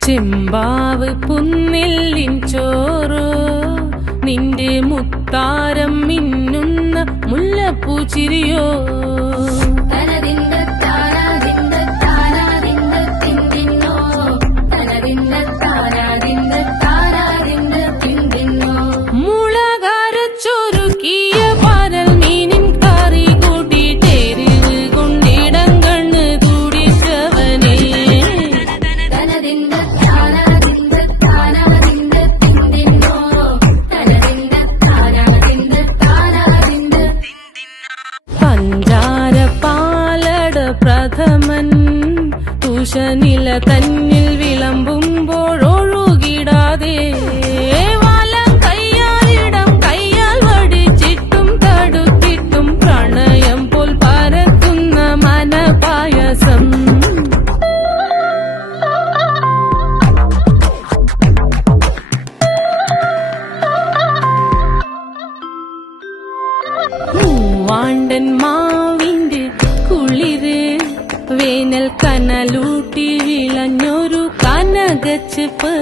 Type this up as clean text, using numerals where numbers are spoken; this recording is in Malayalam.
ചെമ്പാവ് പുന്നെല്ലിൻ ചോറ് നിന്റെ മുത്താരം മിന്നുന്ന മുല്ലപ്പൂച്ചിരിയോ മുളകരച്ചൊരുക്കിയ പരൽ മീനിൻ കറി കൂട്ടി തേരിവ് കൊണ്ടിടം കണ്ണ് തുടിച്ചവനേ പഞ്ചാര പാലട പ്രഥമൻ തുഷനില തന്നിൽ വിളമ്പുമ്പോഴൊഴുകിടാതെ വലം കയ്യാലിടം കയ്യാൽ വടിച്ചിട്ടും തടുത്തിട്ടും പ്രണയം പോൽ പരത്തുന്ന മനപായസം മൂവാണ്ടൻ മാവിന്റെ കുളിര് വേനൽ കനലൂട്ടി വിളഞ്ഞൊരു കനകച്ചെപ്പ്